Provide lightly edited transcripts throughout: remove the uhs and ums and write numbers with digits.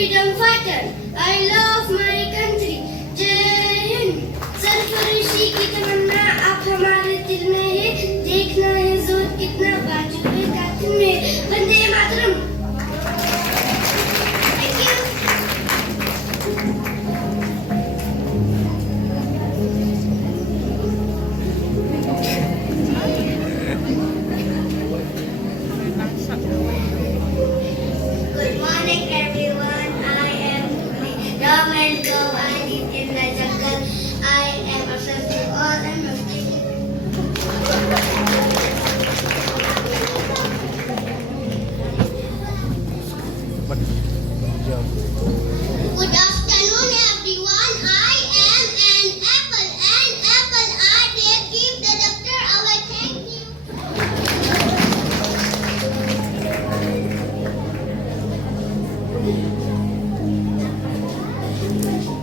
freedom fighter. I love my country. जय हिंद. सरफरोशी की तमन्ना आप हमारे दिल में है. देखना है जोर कितना बाजू पे कातिल में. Vande Mataram. Thank you. Good morning, everyone. I am Donbok. I live in the jungle. I am obsessed with all Good afternoon, everyone. I am an apple. An apple I dare give the doctor our thank you.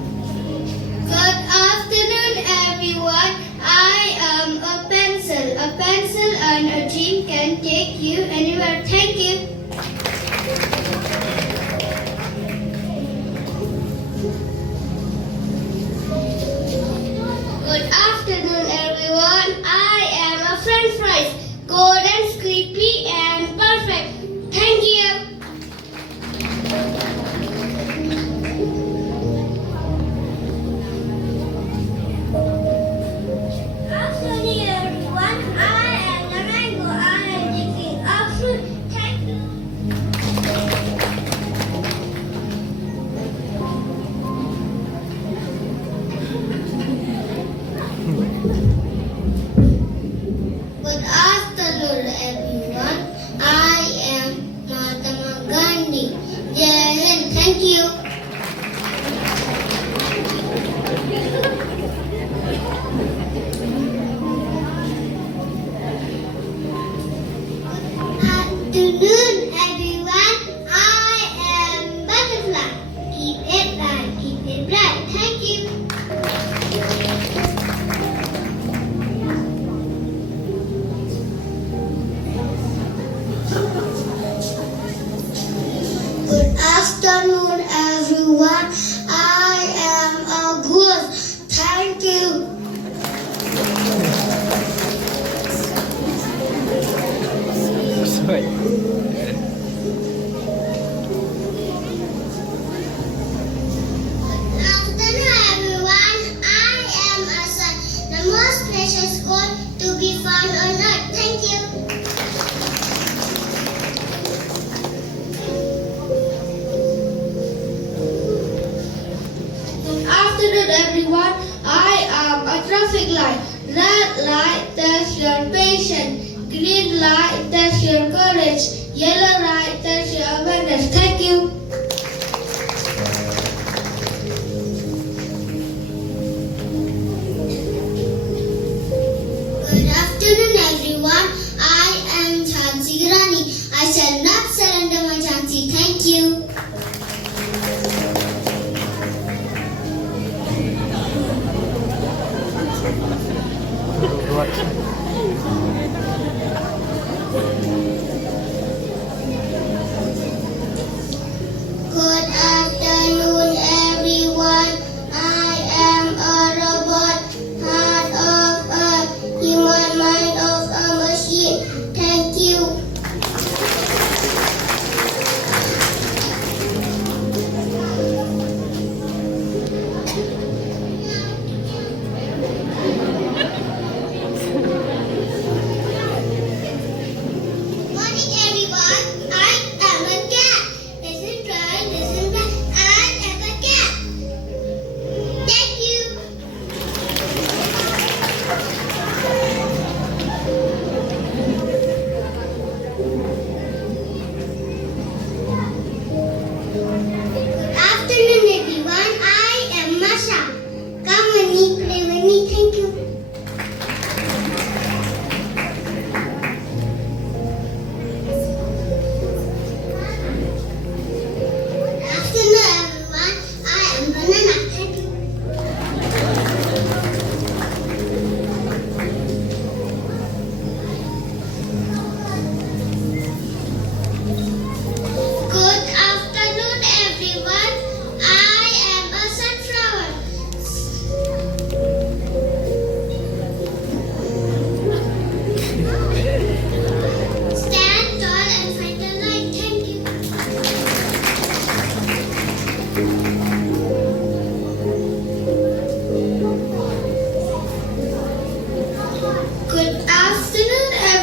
Good afternoon, everyone. I am a pencil. A pencil and a dream can take you anywhere. Thank you. Good afternoon, everyone. I am a French fries. Golden, crispy, and perfect. Thank you. Afternoon, everyone. I am the mango. I am the king of fruit. Thank you. Good afternoon, everyone. I am Mahatma Gandhi. Jai Hind. Thank you. Afternoon, everyone. I am butterfly. Keep it bright, keep it bright. Thank you. Good afternoon, everyone. I am a goose. Thank you. Good afternoon, everyone. I am a sun, the most precious gold to be found on earth. Thank you. Good afternoon, everyone. I am a traffic light. Red light, that's your patience. Green light, that's your courage. Yellow light, that's your awareness. Thank you. Good afternoon, everyone. I am Jhansi Rani. I shall not surrender my Jhansi. Thank you. Good afternoon, everyone. I am a robot, heart of a human, mind of a machine. Thank you.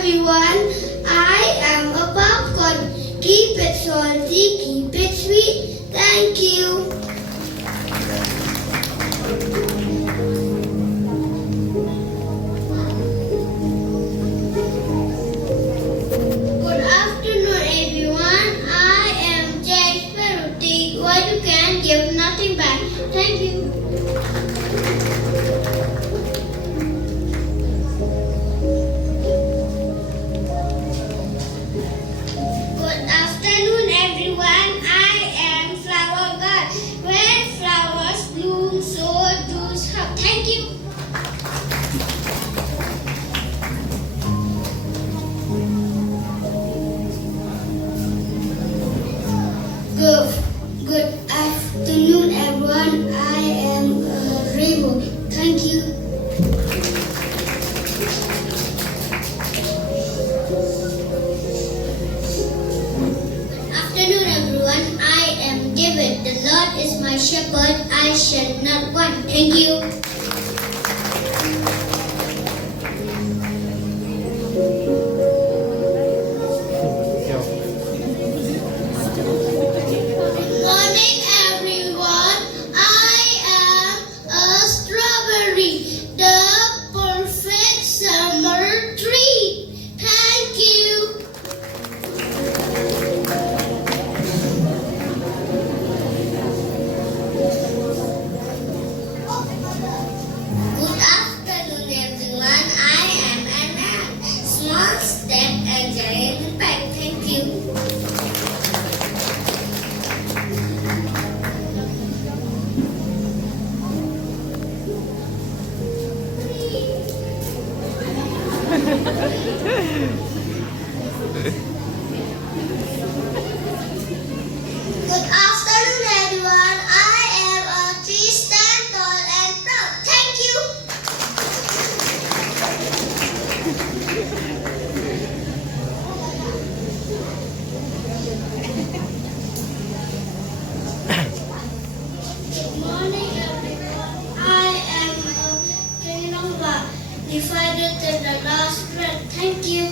everyone. I am a popcorn. Keep it salty, keep it sweet. Thank you. Good afternoon, everyone. I am Jack Sparrow. Take what you can, give nothing back. Thank you. Good afternoon, everyone. I am Flower God. Where flowers bloom, so does her. Thank you. Good afternoon, everyone. I am Rainbow. Thank you. Afternoon, everyone. I am David. The Lord is my shepherd. I shall not want. Thank you. Good morning, everyone. I am a strawberry, the perfect summer tree. Thank you. Good afternoon, everyone. I am an ant. Small step and giant impact. Thank you. Good afternoon, everyone. I am a tree, stand tall and proud. Thank you. Good morning, everyone. I am a khyllung, divided to the last breath. Thank you.